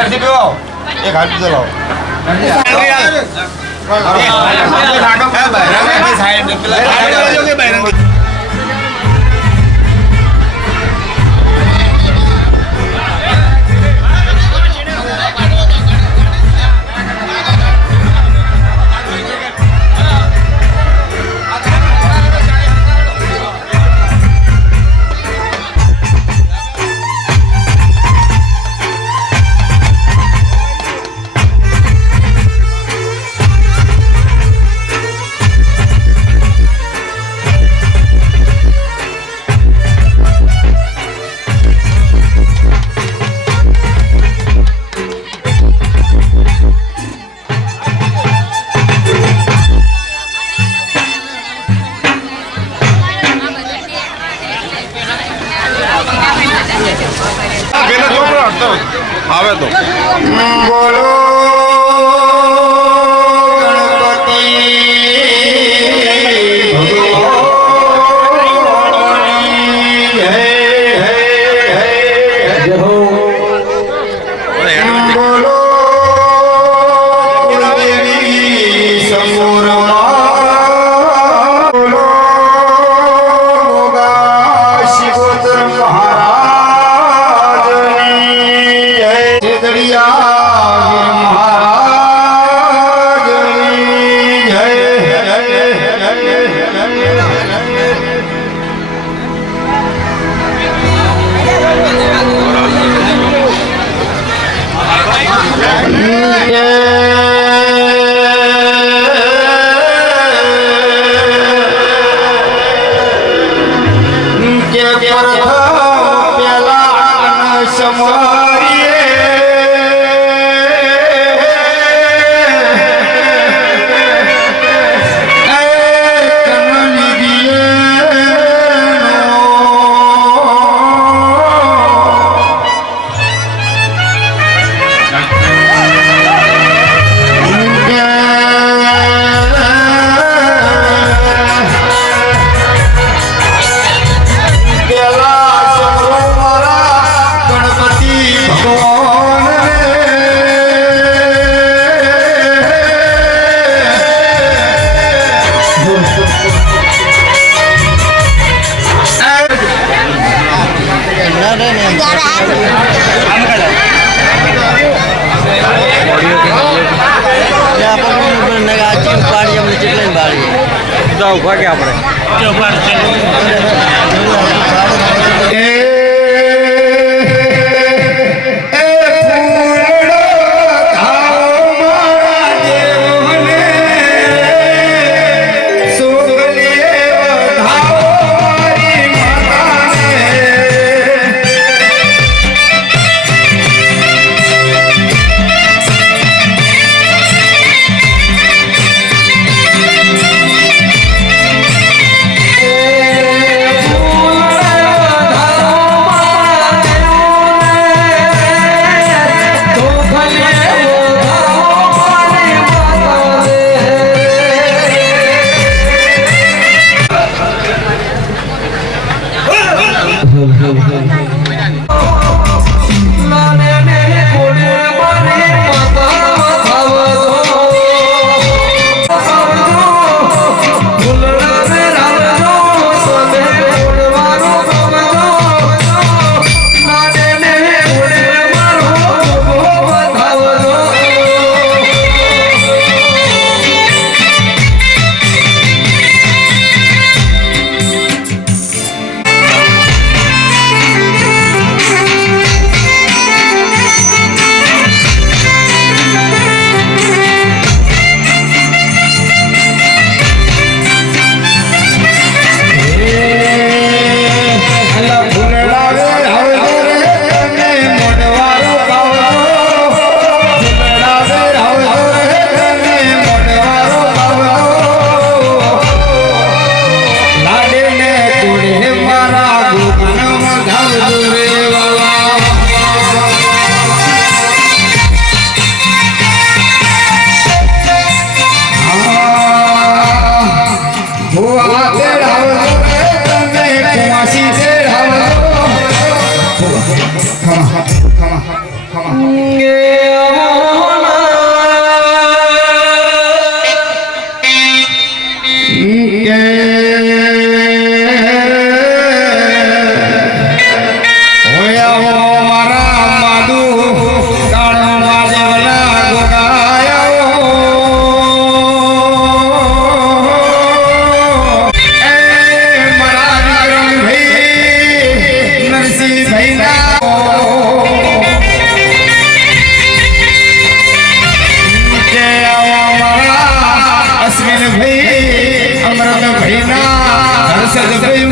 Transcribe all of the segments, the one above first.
ઘરથી પીવો એક હાથ પીધો લાવો આવે તો બોલો ઉભા કે આપણે Hey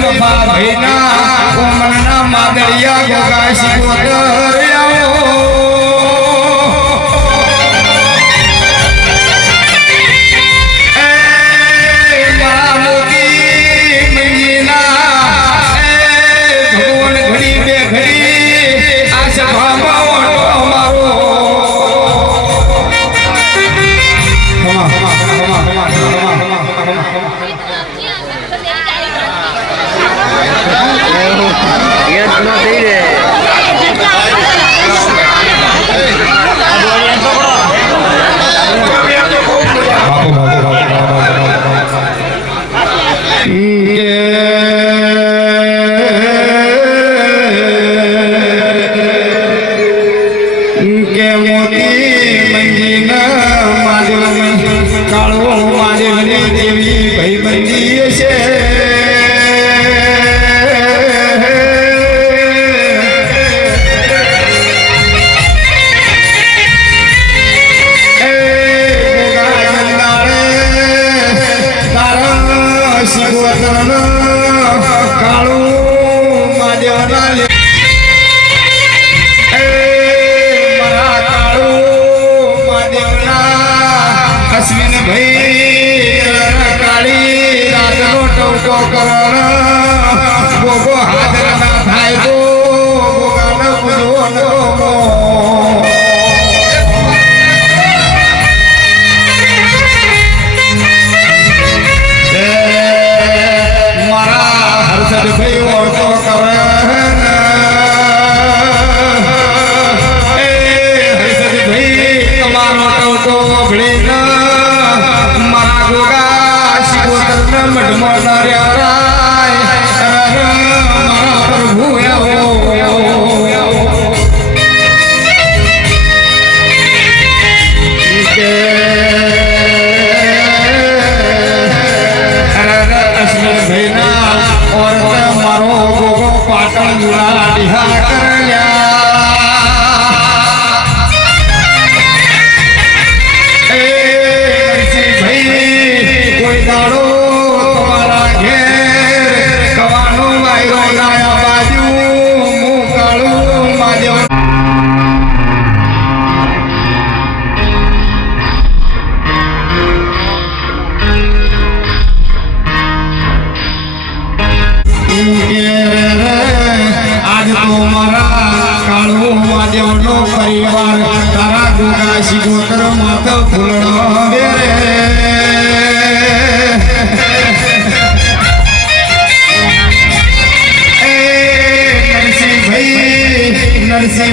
સફા ભઈના કોમનના માદળિયા ગોગાશી ગોદરિયાઓ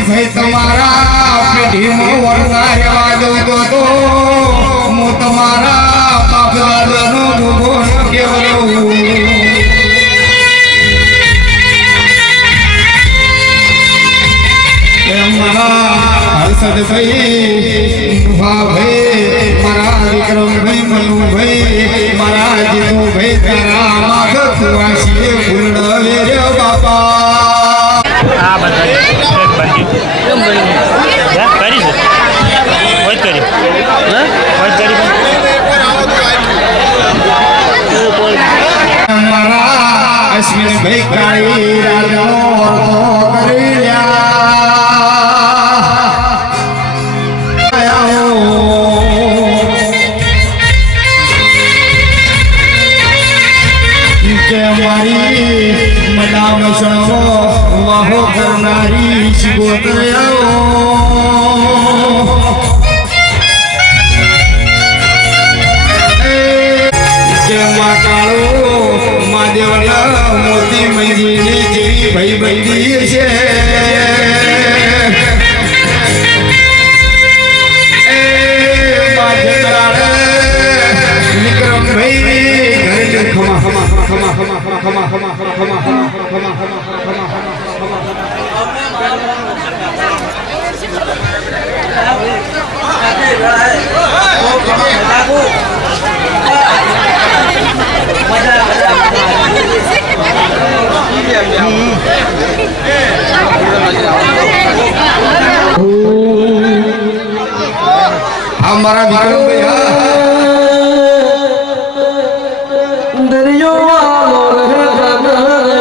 ભાઈ તમારા પેઢીમાં વરસાદ વાદો તો હું તમારા બાપ દાદાનો ભોગો કેવલો હર્ષદભાઈ ભાઈ મારા વિક્રમભાઈ મનુભાઈ મારા જીતુભાઈ તારા માધ કુવાસીએ પૂર્ણ વેર્યો બાપા આ બધા કરી છે કોઈ કરી મારા અશ્વિનભાઈ કાળી રાજો કરી મારી મનામ સણો વાહો કરનારી શિગોતરાઓ કેવા કાળો મહાદેવના મોતી મંજીની જેવી ભાઈ બંધી છે हमारा विक्रम भैया दरियो वालों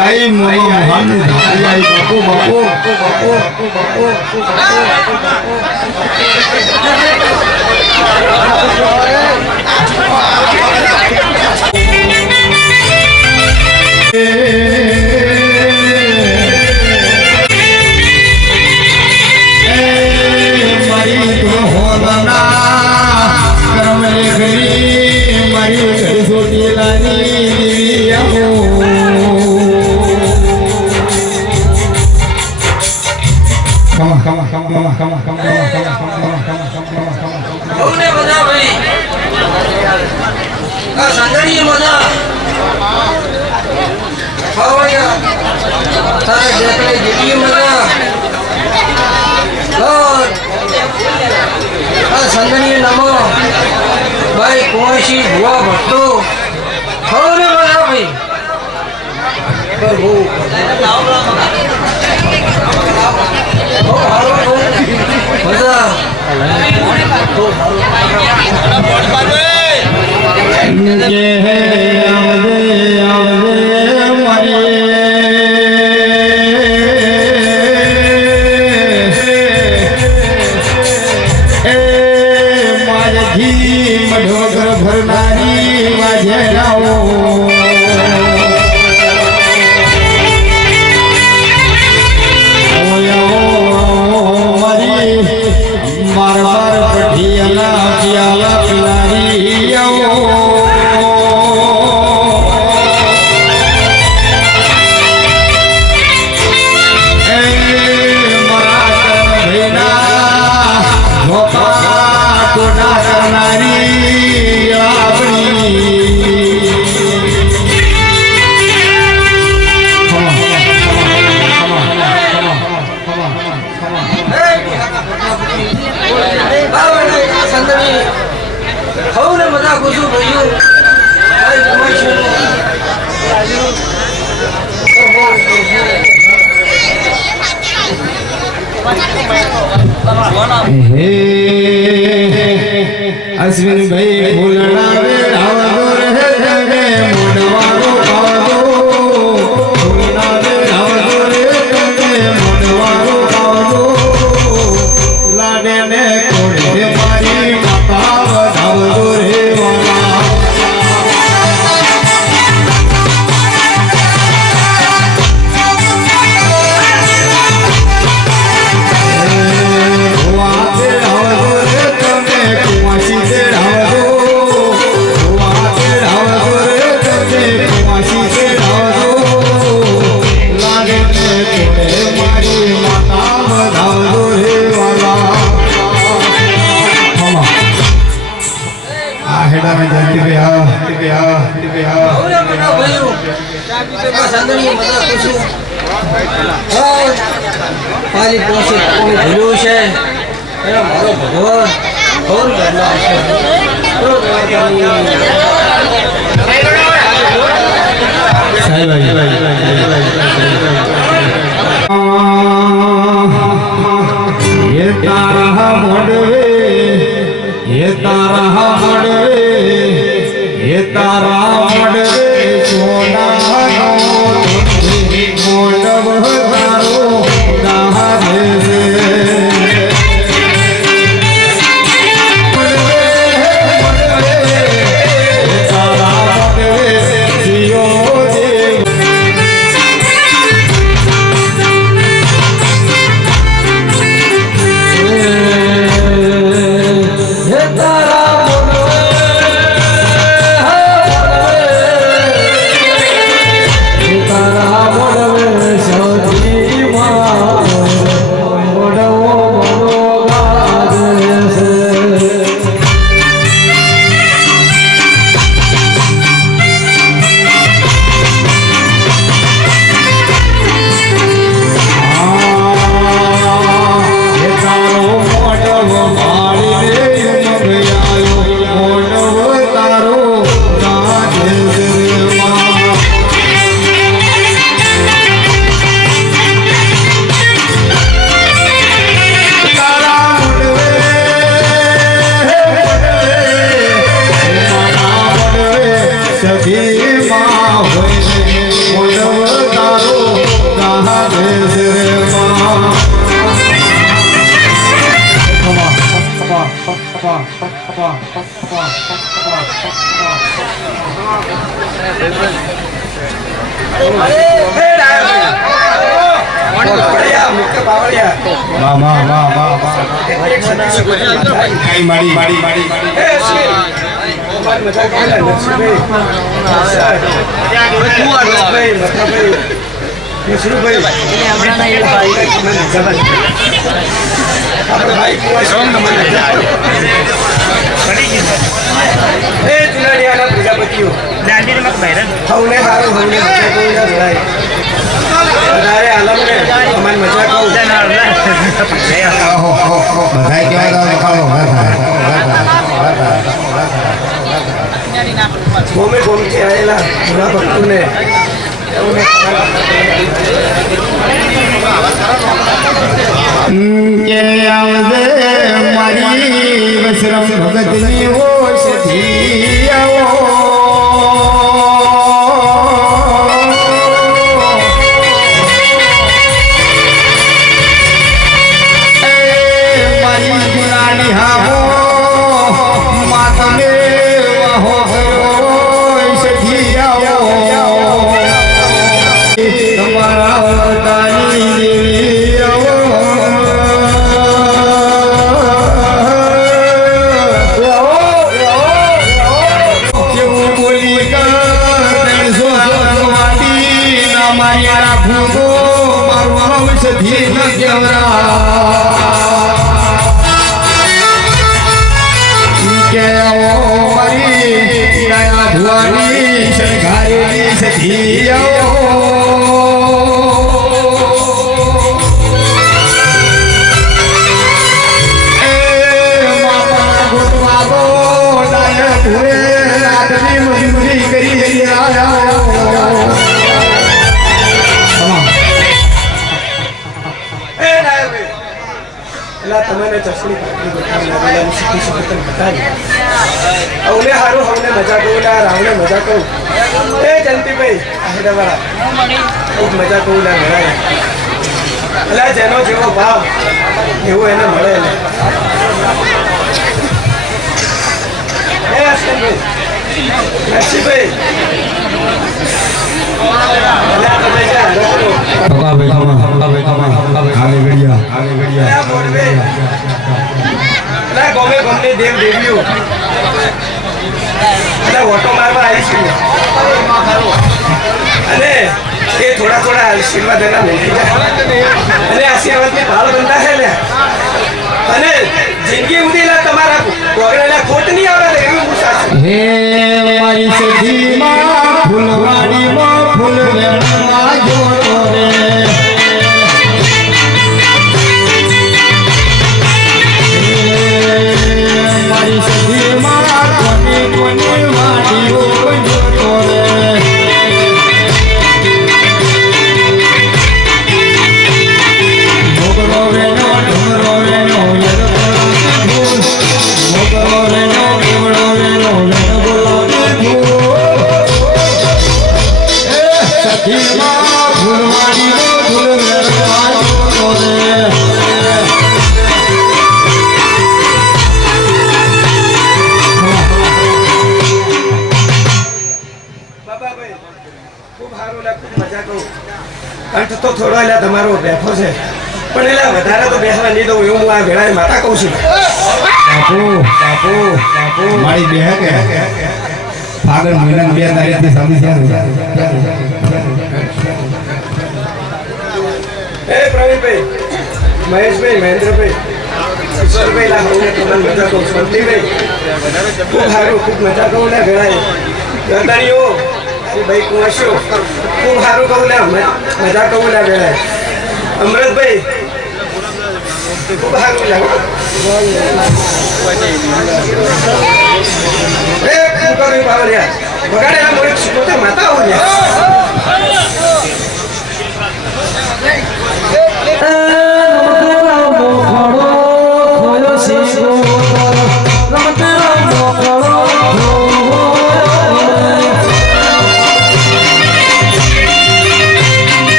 आई मोमा मोहन आई बापू बापू मारी तो होना कर्म लेखनी मारी छोटी लानी दिव्या हो संगनी नमो भाई कुंशी भुआ भट्टो खरोने बना भाई प्रभु मजा ये है હે અશ્વિન ભાઈ ફૂલડા વે રાવદો રહે તમે મોડવારો પાવદો ફૂલડા વે રાવદો રે તમે મોડવારો પાવદો લાડે ને કોડે મારી માતા વધાવદો રે વાલા મારી પાસે કોણ ભૂલ્યું છે એનો મારો ભગવાન કોણ કરનાર છે ये तारा मोड़वे ये तारा मोड़वे ये तारा मोड़वे सोना मोड़व तारो दाहे से तारा मोड़वे जियो देव તમને ચસણી પાટલી બતાવી સીધી સીધી તમે બતાવી અવને હારું હવને મજા કહું લા રાવને મજા કહું એ જંતીભાઈ આહેડાવાળા ખૂબ મજા કહું લા મળે એટલે જેનો જેવો ભાવ એવું એને મળે ને એ અશ્વિનભાઈ નરસિંહભાઈ ગમે ગમે દેવ દેવીઓ એટલે ઓટો મારવા આવીશું અને એ થોડા થોડા આશીર્વાદ એના મેળવી જાય અને આશીર્વાદની ભાળ બનતા છે ને અને જિંદગી ઉડીલા તમારા ગોગળેલા ખોટ નહીં આવે એવું હું સાચું હે મારી સજીમાં ફૂલવાડીમાં ફૂલ વેણવા જોતો રે મારી સજીમાં કોની કોની વાડીઓ જોતો રે મોગરો વેનો ઢોરો વેનો મોગરો વેનો કેવડો વેનો સખીમાં ફૂલવાડીનો ફૂલ વેણવા જોતો રે ખૂબ સારું લાગે ખૂબ મજા કહું કંઠ તો થોડો એટલે તમારો બેઠો છે પણ એટલે વધારે તો બેસવા નહીં દઉં એવું હું આ ભેળાએ માતા કહું છું બાપુ બાપુ બાપુ મારી બેહ કે ફાગણ મહિનાની 2 તારીખની શાદી છે એ પ્રવીણભાઈ મહેશભાઈ મહેન્દ્રભાઈ ઈશ્વરભાઈ લા હું તમને મજા કહું સંતીભાઈ ખૂબ સારું ખૂબ મજા કહું ને ભેળાએ ગરદાણીઓ ભાઈ કુંવશો ખૂબ સારું કહું લે મજા કહું લે ભેળાએ અમૃતભાઈ ખૂબ સારું લાગે એ કુકરી બાવળિયા બગાડેલા મોડે પોતે માતા આવું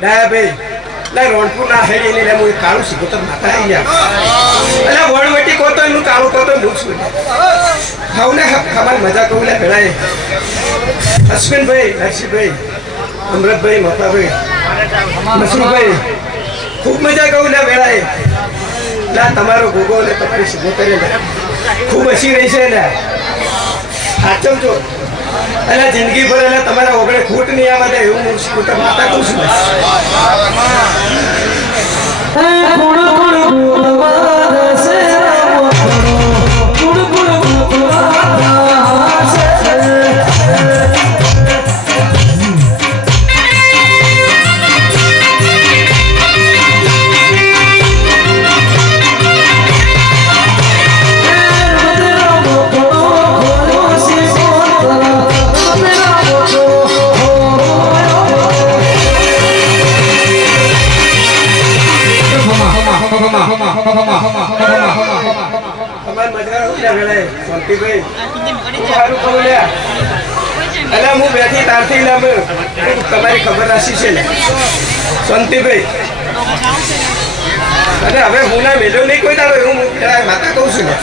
ડાયાભાઈ લે રોણપુર ના હેડી ને હું કાળું શીખો તો માતા આવી ગયા એટલે વણવટી કહો તો એનું કાળું કહો તો મૂક છું ખાવને ખબર મજા કહું લે ભેળાએ અશ્વિનભાઈ નરસિંહભાઈ અમૃતભાઈ મફાભાઈ મસરૂભાઈ ખૂબ મજા કહું લે ભેળાએ લા તમારો ગોગો ને તમારી શીખો કરે ખૂબ હસી રહી છે ને સાચવજો અને જિંદગી ભર એટલે તમારા ઓગળે ખૂટ નહીં આવે એવું હું સ્કૂટર માતા કહું છું હું બેઠી તારથી તમારી ખબર રાશિ છે ને શાંતિભાઈ અને હવે હું ના મેળ્યો નહીં કોઈ તારો એવું માતા કહું છું ને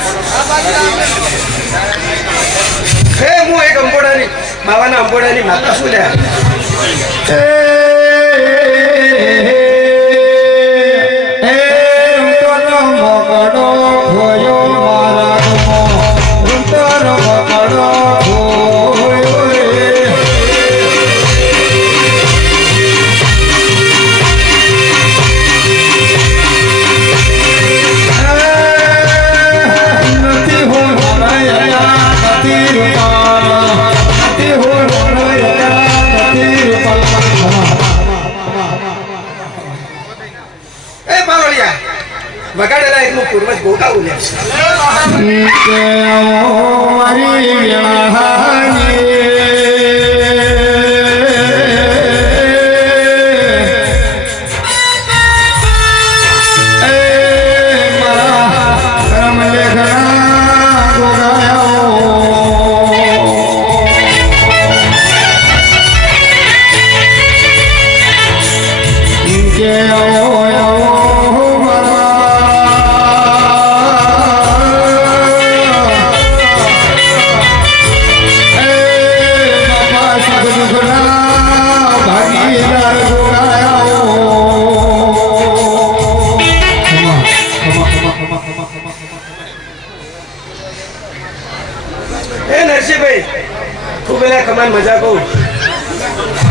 હે હું એક અંબોડાની બાવાના અંબોડાની માતા શું લે નથી હું પૂર્વજ ગોગાવું લે કે મારી વેળાની એ નરસિંહભાઈ ખૂબ એના કમાન મજા કહું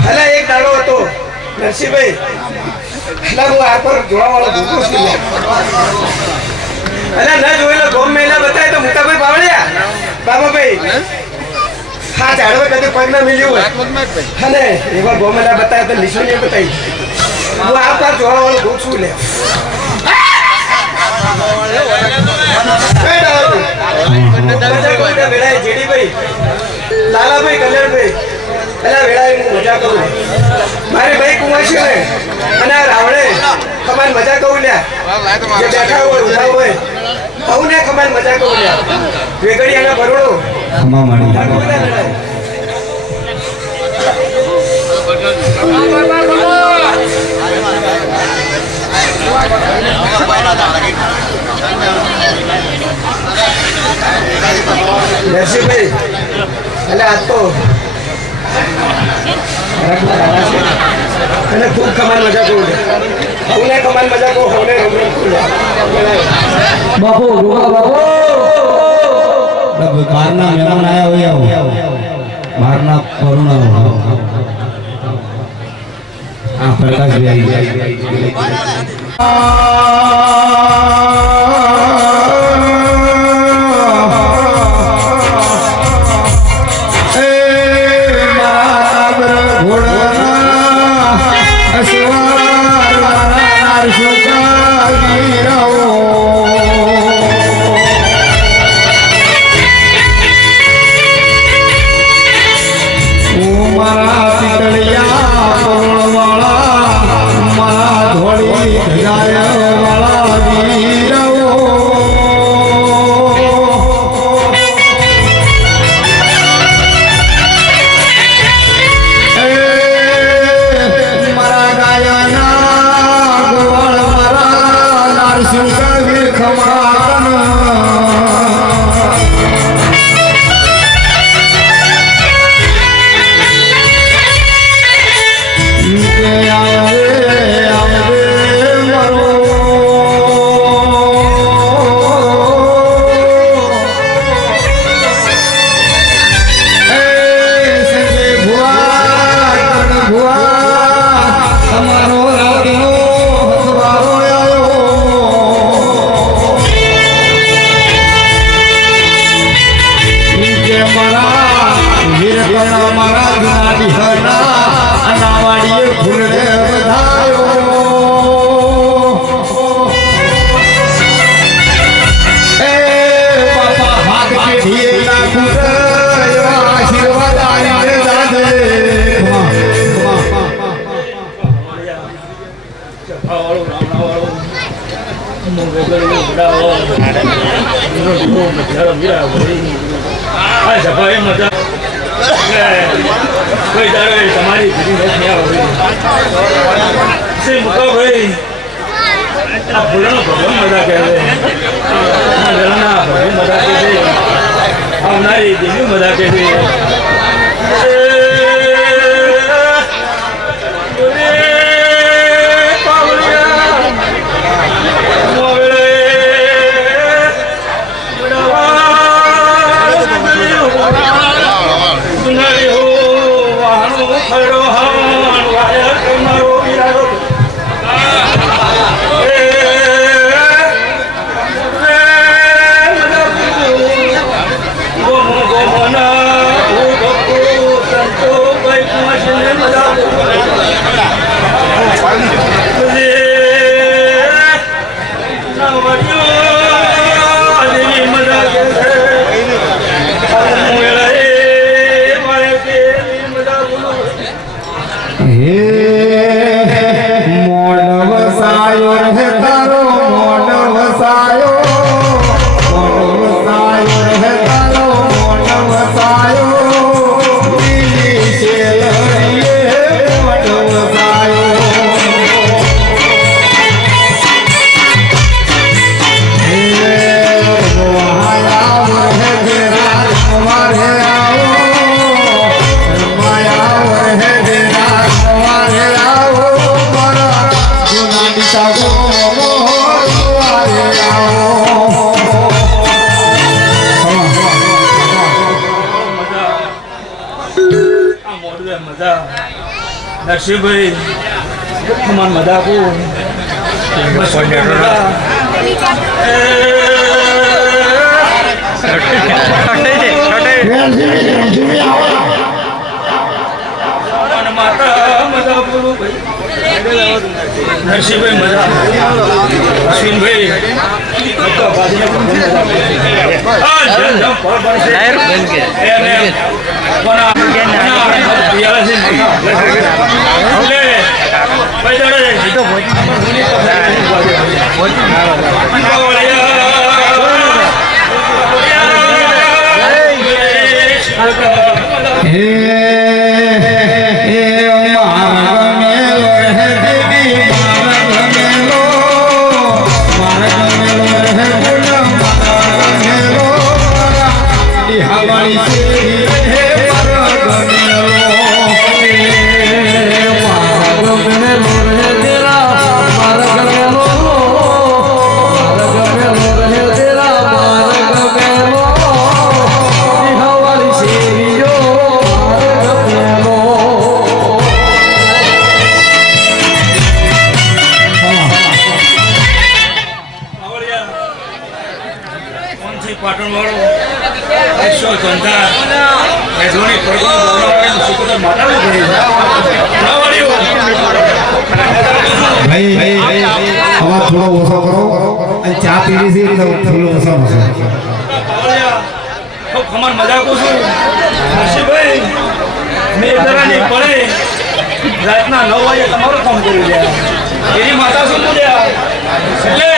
અલા એક દાડો હતો નરસિંહભાઈ અલા હું આ પર જોવા વાળો ભૂખો છું અલા ના જોયેલો ગોમ મેલા બતાય તો મોટાભાઈ બાવળિયા બાબાભાઈ હા ઝાડવે કદી પગ ના મિલ્યું હોય અને એવા ગોમ મેલા બતાય તો નિશાની બતાવી હું આ પર જોવા વાળો ભૂખ છું લે લાલાભાઈ કલ્યાણભાઈ પેલા વેળાએ હું મજા કહું મારી ભાઈ કુંવાસી હોય અને આ રાવણે ખમાન મજા કહું લ્યા જે બેઠા હોય ઉભા હોય આવું ને ખમાન મજા કહું લ્યા વેગડિયાના ભરણો નરસિંહભાઈ એટલે આજ તો અને ખૂબ કમાન મજા કહું હું ને કમાન મજા કહું હું ને બાપુ બાપુ બહારના મહેમાન આવ્યા હોય બહારના કરુણા હા નરસિંહભાઈ અમાર મજાકો નરસિંહભાઈ મજા અશ્વિનભાઈ પાટણ વાળો એકસો ધંધા મેઘોની પડગોની માતાનું ભાઈ અવાજ થોડો ઓછો કરો અને ચા પીવી છે એટલે થોડો ઓછો ઓછો ખમણ મજાકો છું નરસિંહભાઈ મેં દરાની પડે રાતના 9 વાગે તમારું કામ કર્યું છે એની માતા શું બોલ્યા એટલે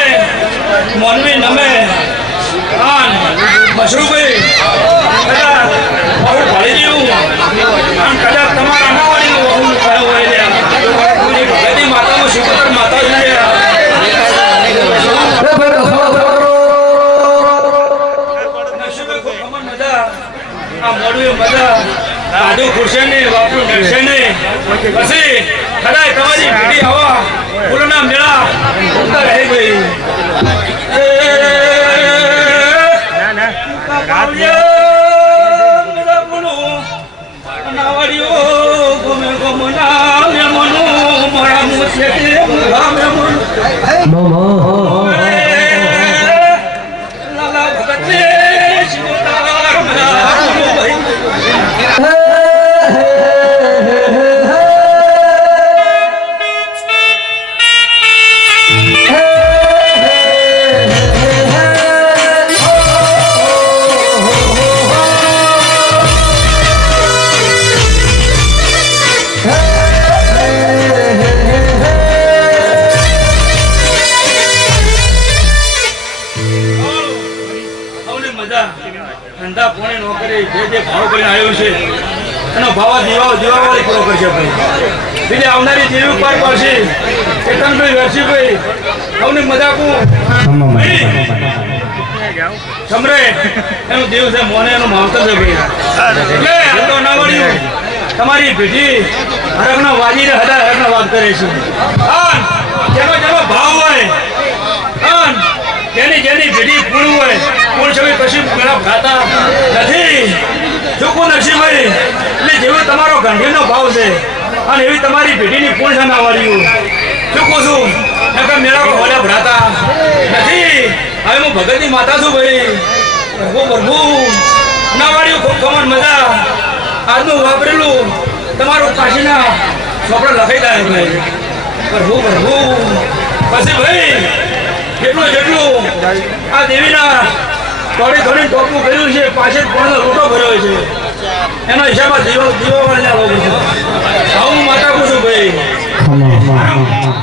મોનવી નમે આન મશરૂભાઈ કદાચ બહુ ભાળી જેવું આમ કદાચ તમારા અનાવાડીનું બહુ કયો હોય છે ભગતની માતાનું શિકોતર માતા છે આ મોડું મજા આડું ખુરશે ને વાપરું નડશે ને પછી કદાચ તમારી ભેટી હવા ફૂલના મેળા ઉતર રહી ગઈ ધંધા પોણે નોકરી જે ભાવ કરીને આવ્યું છે એનો ભાવ દીવાવાળી પૂરો કરશે ભાઈ બીજી આવનારી જેવી પાર પડશે કેતનભાઈ વર્ષીભાઈ સૌની મજાકું સમરે એનું દેવ છે મોને એનું માવતર છે ભાઈ એટલે આ તો ના મળ્યું તમારી પેઢી હરકના વાજીને હરકના વાત કરે છે જેનો ભાવ હોય જેની પેઢી પૂરું હોય પૂર છવી પછી મેળા ખાતા નથી ચૂકવું નરસિંહભાઈ એટલે જેવો તમારો ગંભીરનો ભાવ છે અને એવી તમારી પેઢીની પૂર છે ના વાળ્યું ચૂકવું છું નકર મેળા ભોળ્યા ભરાતા નથી હવે હું ભગતની માતા છું ભાઈ પ્રભુ ના વાળ્યું ખૂબ કમન મજા આજનું વાપરેલું તમારું કાશીના ચોપડા લખાઈ જાય ભાઈ પ્રભુ પછી ભાઈ જેટલું આ દેવીના થોડી ઘણી ટોપનું કર્યું છે પાછળ પણ રોટો ભર્યો છે એનો હિસાબ દીવાવાળા લોકો છે હું માતા કહું છું ભાઈ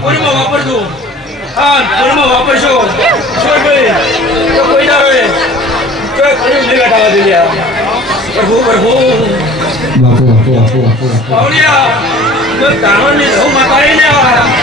પૂરીમાં વાપરજો પૂરીમાં વાપરશો શું ભાઈ તો કોઈ ના રહે તો ખરી નહીં ઘટાવા દઈએ પ્રભુ પાવડિયા જો તાણોની સૌ માતાએ ને આવજે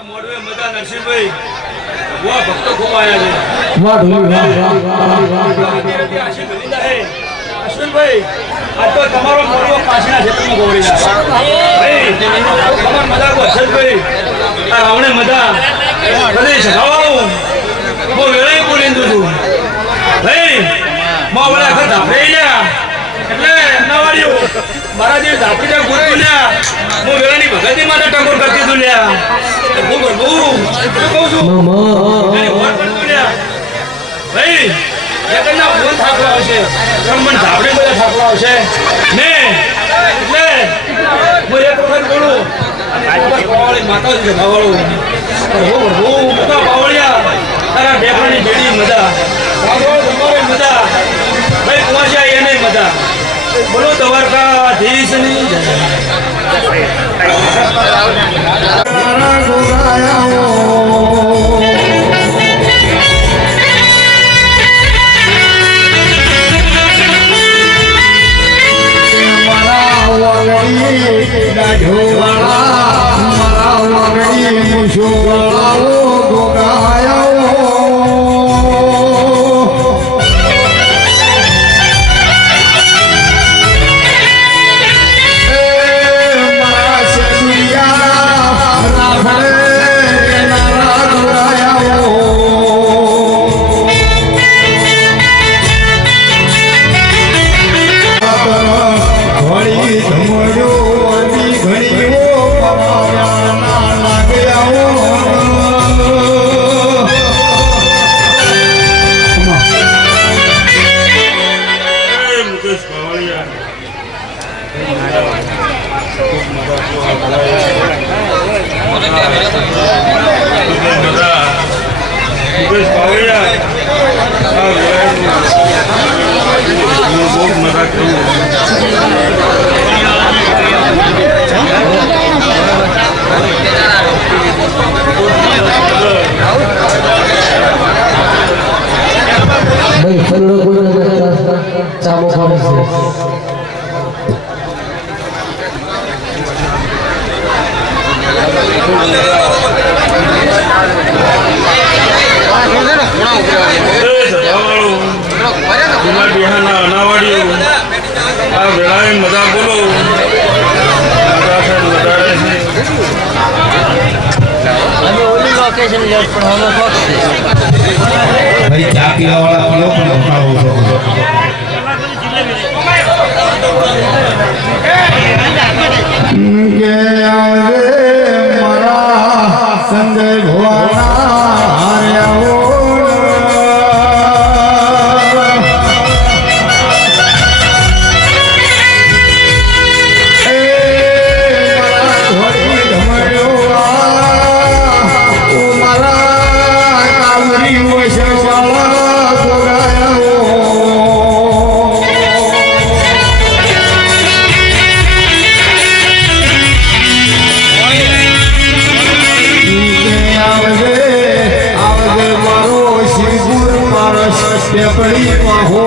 આ મોડવે મજા નરસિંહભાઈ વાહ ભક્તો ખૂબ આયા છે વાહ ઢોલી વાહ આશીષ ગોવિંદા હે અશ્વિનભાઈ આ તો તમારો મોડવો પાછના ક્ષેત્રમાં ગોળી ભાઈ તમાર મજા કો અશ્વિનભાઈ આ રાવણે મજા પ્રદેશ હવાઓ બહુ વેળાએ બોલી દીધું ભાઈ મોવળે આખા ધાપડે લ્યા એટલે નવાડ્યો મારા જે ધાપડી જે ગોતું લ્યા હું વેળાની ભગતી માટે ટકોર કરતી તું લ્યા હું કહું છું એની વોટ પડતું લ્યા ભાઈ એકના ફોન થાકલો આવશે બ્રહ્મણ ધાપડી બધા થાકલો આવશે ને એટલે હું એક વખત બોલું પાવળી માતા છે ભાવળું હું બધા પાવળિયા તારા ઢેકણાની જેડી મજા સાંભળો તમારે મજા ભાઈ પહોંચ્યા એને મજા બોલો દ્વારકાધીશની જય ભાઈ ફરડો કોઈ ચામો ખાવે છે ભાઈ ચા પીવા વાળા પીવો પણ ઉઠાવો કે આવે મારા સંગ ભવાના પડી હો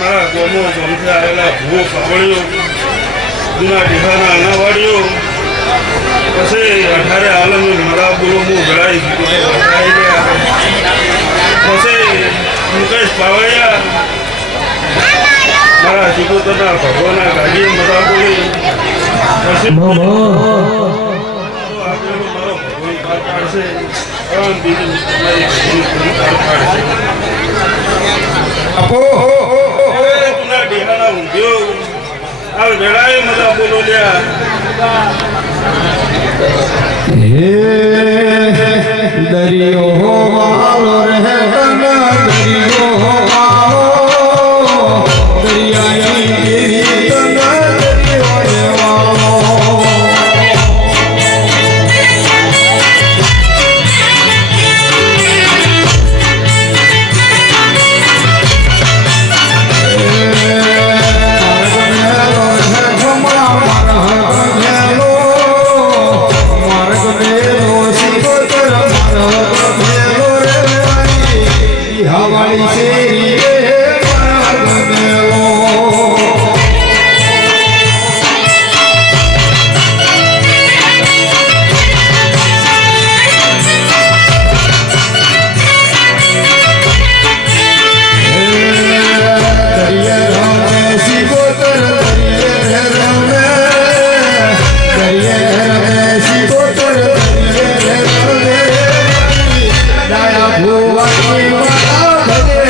મારા ગોમો જમથી આવેલા ભૂવો પાવળીઓ જૂના ડીહાના અનાવાડીઓ પછી 18 આલમ મારા બોલો હું ગળાઈ પછી મુકેશ પાવળિયા મારા સિકોતરના ભગવાનના ગાડીએ મજા બોલી પછી મારો ભગવાન પાર પાડશે બીજું પાડશે આપો તુના ડીહાના ઊંઘ્યો આ વેળાએ મજા બોલો લ્યા હે દરિયો વાલો રહે દરિયો વાલો દરિયાની દરિયો વાલો દરિયે રમેશી કોતર દરિયે દયા ભુવાની માતા ભજે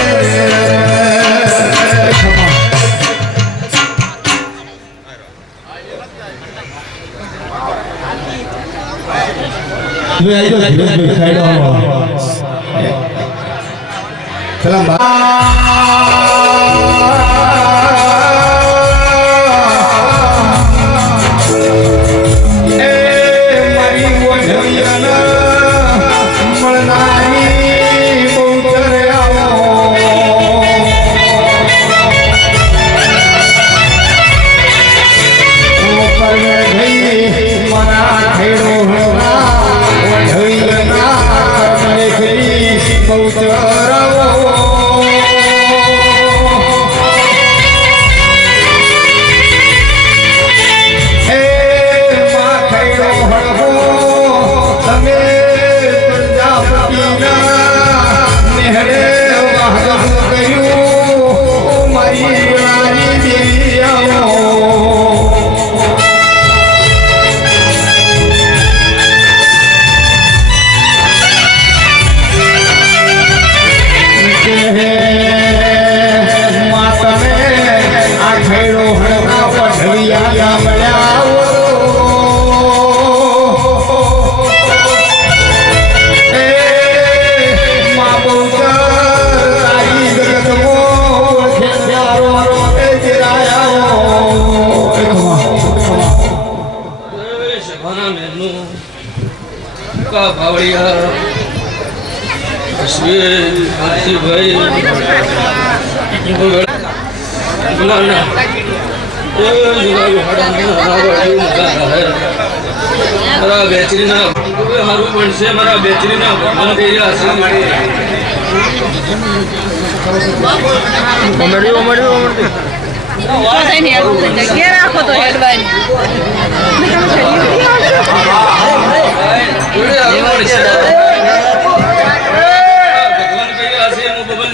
જગ્યા રાખો તો હેડવાની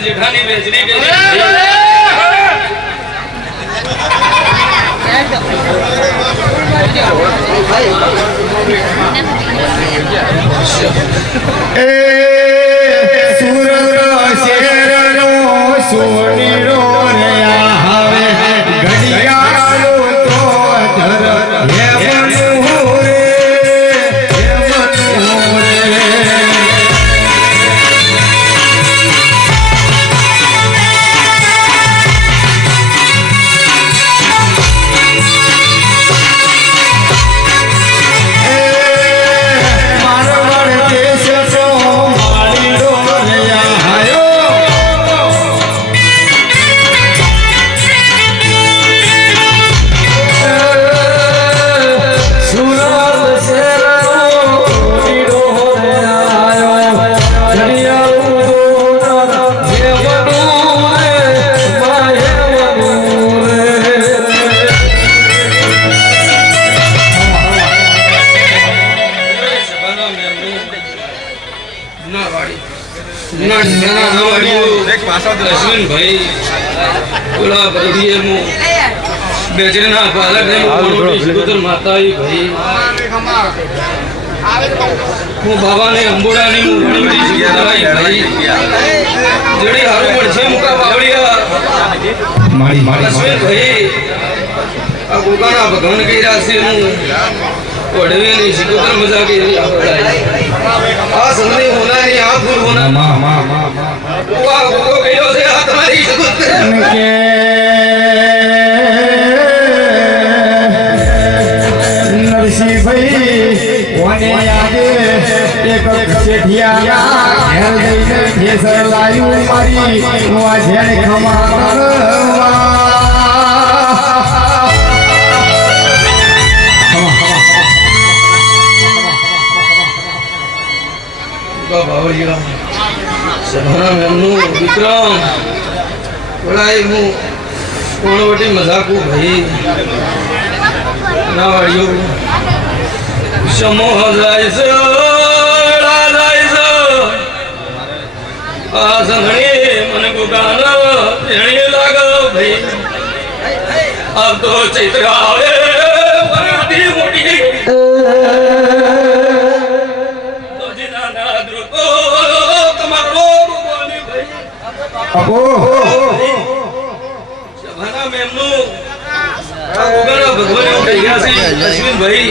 જેઠાની બેચરી बाबा ने अंबोड़ा ने जड़ी हारू पड़छे मुका बावड़िया मारी मारी अश्विन भाई आ गोगाना भगवान के रास्ते मु ओडवे नहीं सिकोतर मजा के आ संदे होना नहीं आ फूल होना मां मां मां गोगा गोगो कहियो से आ तुम्हारी सिकोतर के नरसी भाई वने आगे एक सेठिया घेर दઈને ठेસર લાયું મારી વા જેણ ખમા કરવા बावड़िया सभाना मेमनु विक्रम बोलाई मु कोण वटी मजाकू भाई ना वाड़ियो समोह जायस आ संगणी मन को गाना भेणी लागो भाई अब तो चैत्र आवे मोटी અશ્વિનભાઈ